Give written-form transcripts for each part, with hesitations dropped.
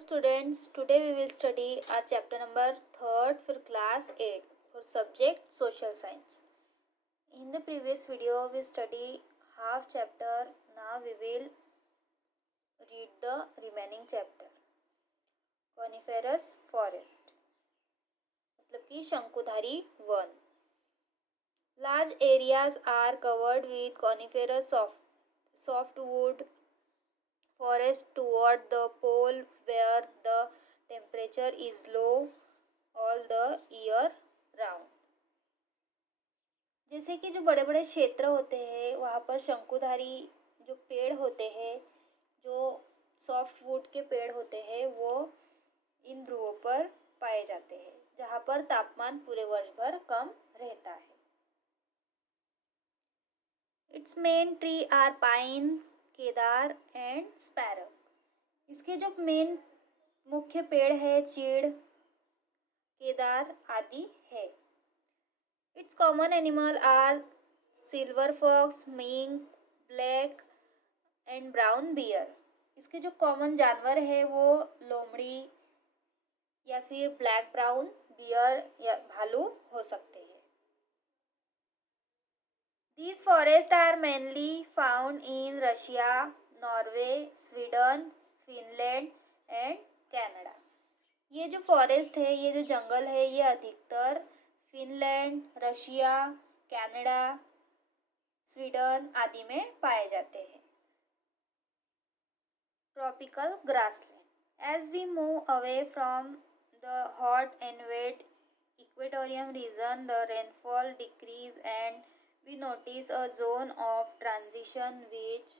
students, today we will study our chapter number 3rd for class 8 for subject social science. In the previous video we study half chapter. Now we will read the remaining chapter. Coniferous forest मतलब कि शंकुधारी one. Large areas are covered with coniferous softwood forest toward the pole where the temperature is low all the year round. जैसे कि जो बड़े बड़े क्षेत्र होते हैं वहाँ पर शंकुधारी जो पेड़ होते हैं, जो सॉफ्ट वुड के पेड़ होते हैं, वो इन ध्रुवों पर पाए जाते हैं जहाँ पर तापमान पूरे वर्ष भर कम रहता है. Its main tree are pine, cedar and spruce. इसके जो मेन मुख्य पेड़ है चीड़, केदार आदि है. It's common animal are silver fox, mink, black and brown bear. इसके जो कॉमन जानवर है वो लोमड़ी या फिर ब्लैक ब्राउन बियर या भालू हो सकते हैं. These forests are mainly found in Russia, Norway, Sweden, Finland and Canada. ये जो फॉरेस्ट है, ये जो जंगल है, ये अधिकतर फिनलैंड, रशिया, कनाडा, स्वीडन आदि में पाए जाते हैं. Tropical grassland. As we move away from the hot and wet equatorial region, the rainfall decreases and we notice a zone of transition which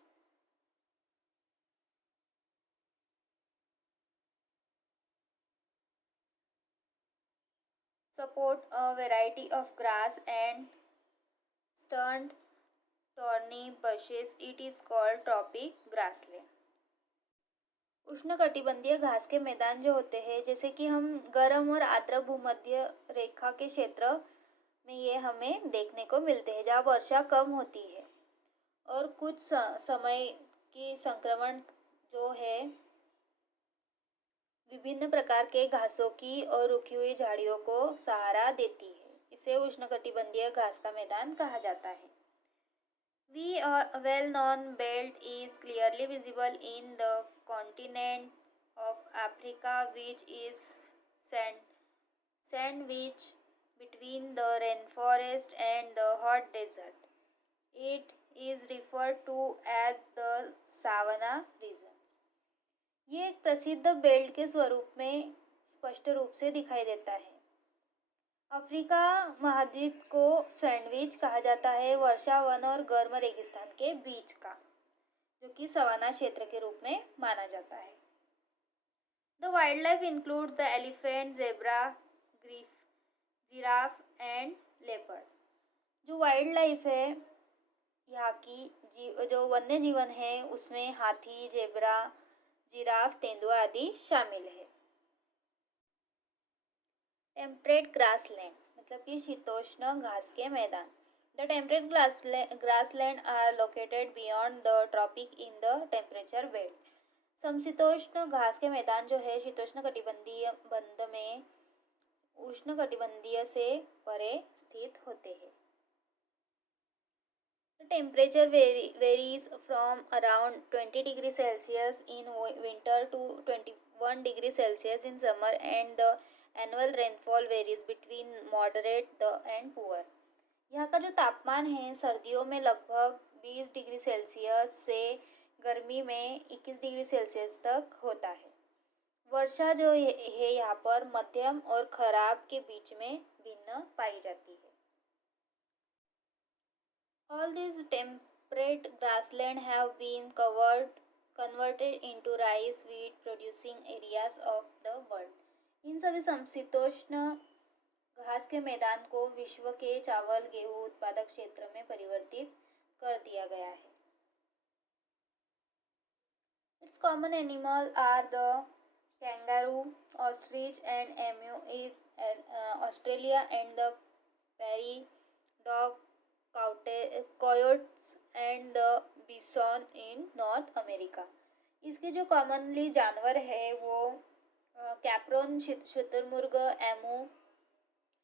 support a variety of grass and stunned thorny bushes. It is called tropic grassland. उष्णकटिबंधीय घास के मैदान जो होते हैं, जैसे कि हम गर्म और आर्द्र भूमध्य रेखा के क्षेत्र में ये हमें देखने को मिलते हैं जहाँ वर्षा कम होती है और कुछ समय की संक्रमण जो है विभिन्न प्रकार के घासों की और रुकी हुई झाड़ियों को सहारा देती है. इसे उष्णकटिबंधीय घास का मैदान कहा जाता है. We are well known belt is clearly visible in the continent of Africa, which is sandwiched between the rainforest and the hot desert. It is referred to as the savanna regions. ये एक प्रसिद्ध belt के स्वरूप में स्पष्ट रूप से दिखाई देता है. अफ्रीका महाद्वीप को सैंडविच कहा जाता है, वर्षा वन और गर्म रेगिस्तान के बीच का, जो कि सवाना क्षेत्र के रूप में माना जाता है. The wild life includes the elephant, zebra, giraffe and leopard. जो वाइल्ड लाइफ है यहाँ की जो वन्य जीवन है उसमें हाथी, जेब्रा, जिराफ, तेंदुआ आदि शामिल है. टेम्परेट ग्रासलैंड मतलब कि शीतोष्ण घास के मैदान. The temperate grassland are located beyond the tropic in the temperature belt. समशीतोष्ण घास के मैदान जो है शीतोष्ण कटिबंधीय बंध में उष्ण कटिबंधीय से परे स्थित होते हैं. The temperature varies from around 20 degrees Celsius in winter to 21 degrees Celsius in summer, and the annual rainfall varies between moderate and poor. यहाँ का जो तापमान है सर्दियों में लगभग 20 डिग्री सेल्सियस से गर्मी में 21 डिग्री सेल्सियस तक होता है. वर्षा जो है यहाँ पर मध्यम और खराब के बीच में भिन्न पाई जाती है. All these temperate grassland have been converted into rice wheat producing areas of the world. इन सभी समशीतोष्ण घास के मैदान को विश्व के चावल गेहूं उत्पादक क्षेत्र में परिवर्तित कर दिया गया है. Its common animal are the kangaroo, ostrich and emu in Australia and the prairie dog, coyotes and the bison in North America. इसके जो कॉमनली जानवर है वो कैप्रोन, शुतुरमुर्ग, एमू,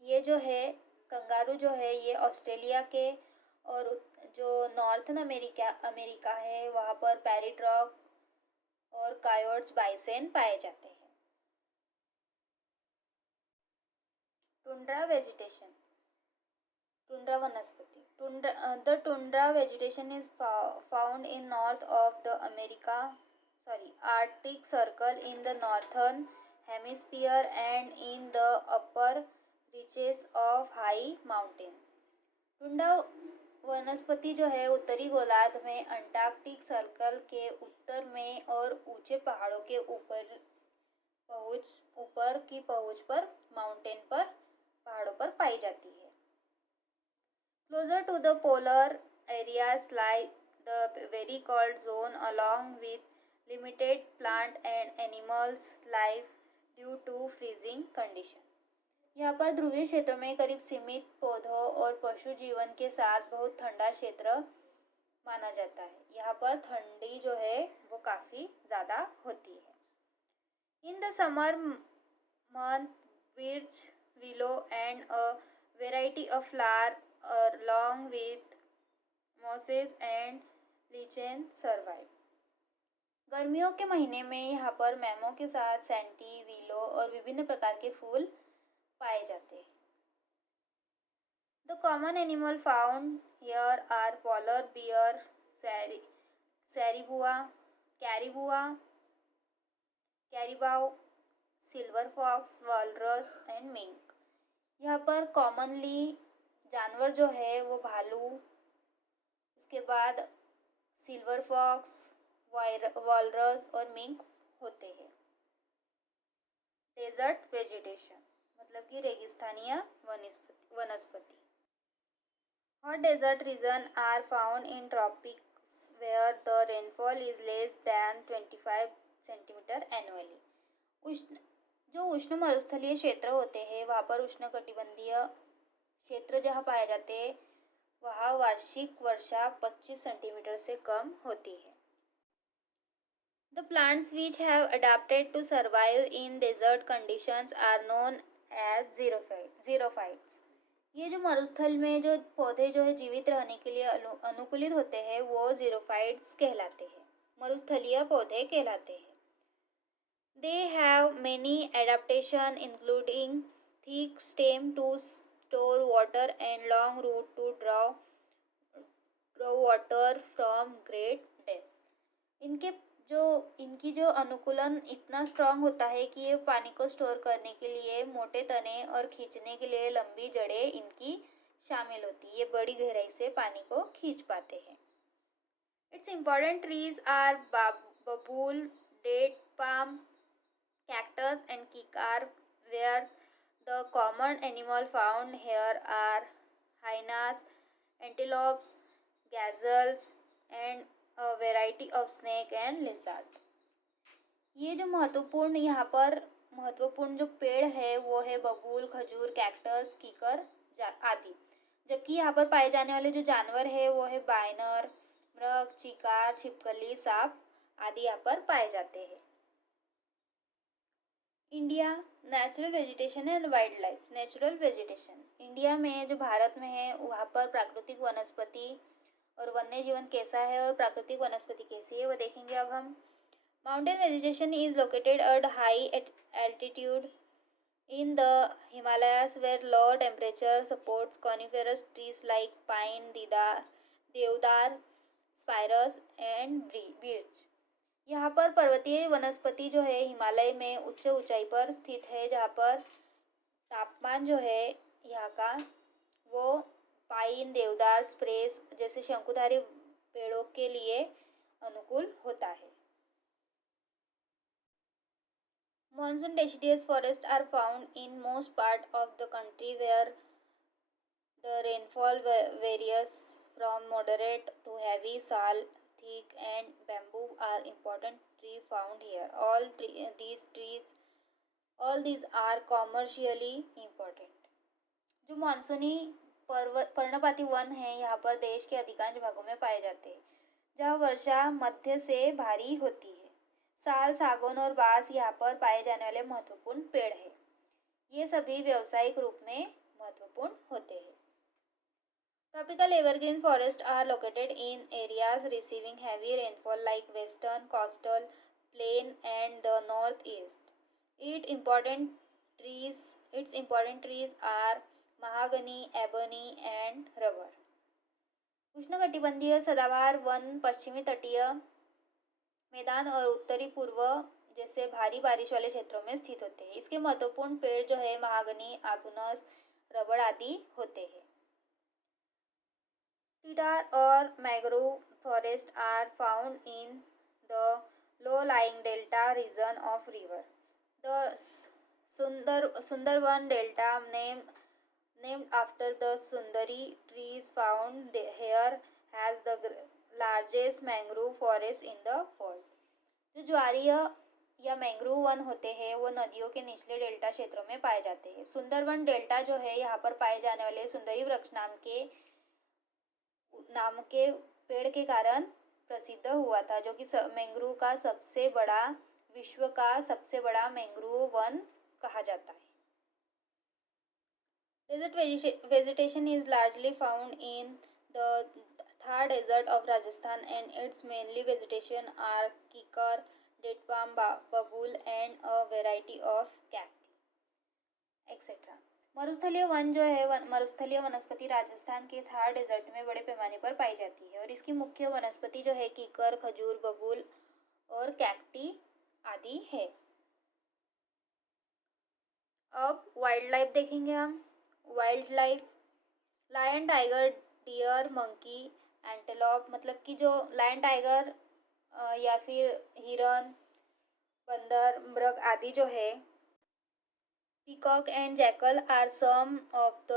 ये जो है कंगारू जो है ये ऑस्ट्रेलिया के, और जो नॉर्थन अमेरिका अमेरिका है वहाँ पर पैरिट्रॉक और कायोट्स, बाइसेन पाए जाते हैं। टुंड्रा वेजिटेशन, टुंड्रा वनस्पति। The tundra vegetation is found in north of the Arctic Circle in the northern hemisphere and in the upper reaches of high mountain. Tundra वनस्पति जो है उत्तरी गोलार्ध में अंटार्कटिक सर्कल के उत्तर में और ऊंचे पहाड़ों के ऊपर की पहुंच पर, माउंटेन पर, पहाड़ों पर पाई जाती है। Closer to the polar areas lie the very cold zone along with limited plant and animals life due to freezing condition. यहाँ पर ध्रुवीय क्षेत्र में करीब सीमित पौधों और पशु जीवन के साथ बहुत ठंडा क्षेत्र माना जाता है। यहाँ पर ठंडी जो है वो काफ़ी ज़्यादा होती है। In the summer month, birch, willow and a variety of flower along with mosses and lichen survive. गर्मियों के महीने में यहाँ पर मैमो के साथ सैंटी, विलो और विभिन्न प्रकार के फूल पाए जाते हैं। The common animal found here are polar bear, caribou, silver fox, walrus and mink. यहाँ पर कॉमनली जानवर जो है वो भालू, उसके बाद सिल्वर फॉक्स, वॉलरस और मिंक होते हैं। डेजर्ट वेजिटेशन मतलब कि रेगिस्तानीय वनस्पति। Hot desert region are found in tropics where the rainfall is less than 25 centimetre annually. जो उष्ण मरुस्थलीय क्षेत्र होते हैं वहाँ पर उष्णकटिबंधीय क्षेत्र जहाँ पाए जाते हैं वहाँ वार्षिक वर्षा 25 सेंटीमीटर से कम होती है। The plants which have adapted to survive in desert conditions are known as xerophytes. ये जो मरुस्थल में जो पौधे जो है जीवित रहने के लिए अनुकूलित होते हैं वो xerophytes कहलाते हैं, मरुस्थलीय पौधे कहलाते हैं। They have many adaptation including thick stem to store water and long root to draw water from great depth. इनकी जो अनुकूलन इतना स्ट्रांग होता है कि ये पानी को स्टोर करने के लिए मोटे तने और खींचने के लिए लंबी जड़ें इनकी शामिल होती है। ये बड़ी गहराई से पानी को खींच पाते हैं। इट्स इम्पॉर्टेंट ट्रीज आर बबूल, date palm, cactus and kikar, whereas the common animal found here are hyenas, antelopes, gazelles and a variety of snake and lizard. ये जो महत्वपूर्ण जो पेड़ है वो है बबूल, खजूर, कैक्टस, कीकर आदि। जबकि यहाँ पर पाए जाने वाले जो जानवर है वो है बायनर, मृग, चिकार, छिपकली, सांप आदि यहाँ पर पाए जाते हैं। India natural vegetation and wild life. Natural vegetation India में जो भारत में है वहाँ पर प्राकृतिक वनस्पति और वन्य जीवन कैसा है और प्राकृतिक वनस्पति कैसी है वो देखेंगे अब हम। Mountain vegetation is located at high altitude in the Himalayas where low temperature supports coniferous trees like pine, deodar, spruce and बीर्च। यहाँ पर पर्वतीय वनस्पति जो है हिमालय में उच्च ऊंचाई पर स्थित है जहाँ पर तापमान जो है यहाँ का वो पाइन, देवदार, स्प्रेस जैसे शंकुधारी पेड़ों के लिए अनुकूल होता है। Monsoon deciduous forests are found in most part of the country where the rainfall varies from moderate to heavy. Sal, teak and bamboo are important tree found here. All these are commercially important. जो मानसूनी पर्णपाती one है यहाँ पर देश के अधिकांश भागों में पाए जाते हैं जहाँ वर्षा मध्य से भारी होती है। साल, सागौन और बांस यहाँ पर पाए जाने वाले महत्वपूर्ण पेड़ हैं। ये सभी व्यावसायिक रूप में महत्वपूर्ण होते हैं। Tropical evergreen forests are located in areas receiving heavy rainfall like western coastal plain and the northeast. Its important trees are mahogany, ebony and rubber. उष्णकटिबंधीय सदाबहार वन पश्चिमी तटीय मैदान और उत्तरी पूर्व जैसे भारी बारिश वाले क्षेत्रों में स्थित होते हैं। इसके महत्वपूर्ण पेड़ जो है महागनी, आपुनस, रबड़ आदि होते हैं। Cedar or mangrove forests are found in the low-lying delta region of river. The Sundarban Delta, named after the Sundari trees found here, has the largest mangrove forest in the world. जो ज्वारीय या mangrove one होते हैं वो नदियों के निचले delta क्षेत्रों में पाए जाते हैं। सुंदरबन डेल्टा जो है यहाँ पर पाए जाने वाले सुंदरी वृक्ष नाम के पेड़ के कारण प्रसिद्ध हुआ था, जो कि मैंग्रोव का विश्व का सबसे बड़ा मैंग्रोव वन कहा जाता है। Desert vegetation is largely found in the Thar Desert of Rajasthan, and its mainly vegetation are kikar, date palm, babul, and a variety of cacti, etc. मरुस्थलीय वन जो है मरुस्थलीय वनस्पति राजस्थान के थार डेजर्ट में बड़े पैमाने पर पाई जाती है और इसकी मुख्य वनस्पति जो है कीकर, खजूर, बबूल और कैक्टी आदि है। अब वाइल्ड लाइफ देखेंगे हम। Wildlife, lion, tiger, deer, monkey, antelope, मतलब कि जो लायन, टाइगर या फिर हिरन, बंदर, मृग आदि जो है, peacock and jackal are some of the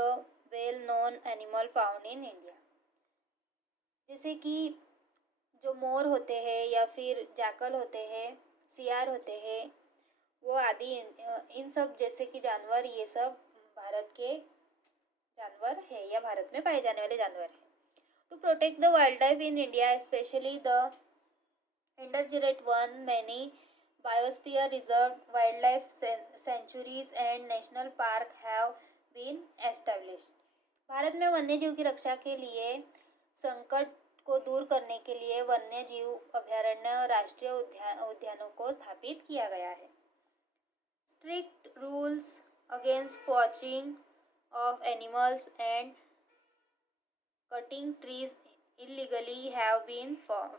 well known animal found in India. जैसे कि जो मोर होते हैं या फिर जैकल होते हैं, सियार होते हैं, वो आदि इन सब जैसे कि जानवर, ये सब भारत के जानवर है या भारत में पाए जाने वाले जानवर हैं। To protect the wildlife in India, specially the endangered one, many biosphere reserve, wildlife sanctuaries and national park have been established. Bharat में वन्य जीव की रक्षा के लिए, संकट को दूर करने के लिए वन्य जीव अभयारण्य और राष्ट्रीय उद्यानों को स्थापित किया गया है। Strict rules against poaching of animals and cutting trees illegally have been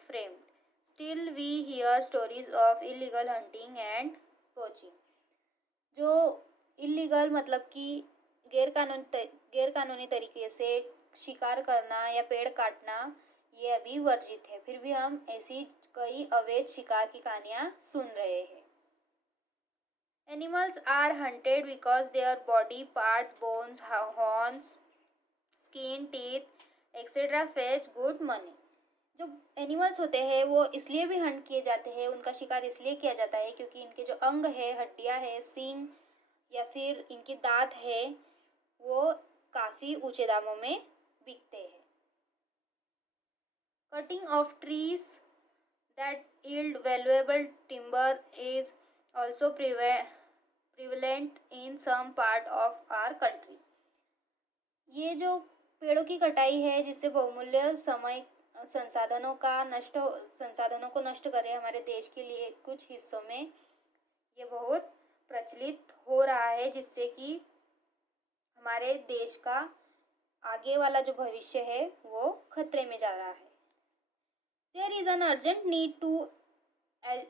framed. Still we hear stories of illegal hunting and poaching. जो इलीगल मतलब कि गैरकानूनी तरीके से शिकार करना या पेड़ काटना, ये अभी वर्जित है, फिर भी हम ऐसी कई अवैध शिकार की कहानियाँ सुन रहे हैं। Animals are hunted because their body parts, bones, horns, skin, teeth, etc. fetch good money. जो एनिमल्स होते हैं वो इसलिए भी हंट किए जाते हैं, उनका शिकार इसलिए किया जाता है क्योंकि इनके जो अंग है, हड्डियां है, सींग या फिर इनके दांत है, वो काफ़ी ऊंचे दामों में बिकते हैं। Cutting of trees that yield valuable timber is also prevalent in some part of our country. ये जो पेड़ों की कटाई है जिससे बहुमूल्य संसाधनों को नष्ट करे हमारे देश के लिए कुछ हिस्सों में, ये बहुत प्रचलित हो रहा है, जिससे कि हमारे देश का आगे वाला जो भविष्य है वो खतरे में जा रहा है। There is an urgent need to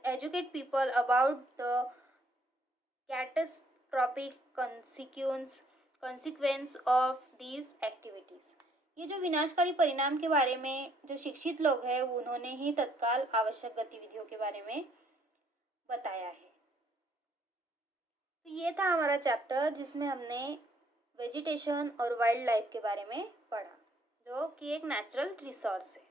educate people about the catastrophic consequence of these activities. ये जो विनाशकारी परिणाम के बारे में जो शिक्षित लोग हैं उन्होंने ही तत्काल आवश्यक गतिविधियों के बारे में बताया है। तो ये था हमारा चैप्टर जिसमें हमने वेजिटेशन और वाइल्ड लाइफ के बारे में पढ़ा, जो कि एक नेचुरल रिसोर्स है।